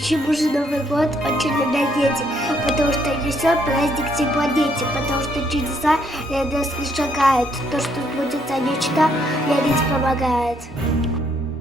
Почему же Новый год очень любят дети? Потому что несет праздник всей планете, потому что чудеса нас не шагают. То, что сбудется мечта, верить помогает.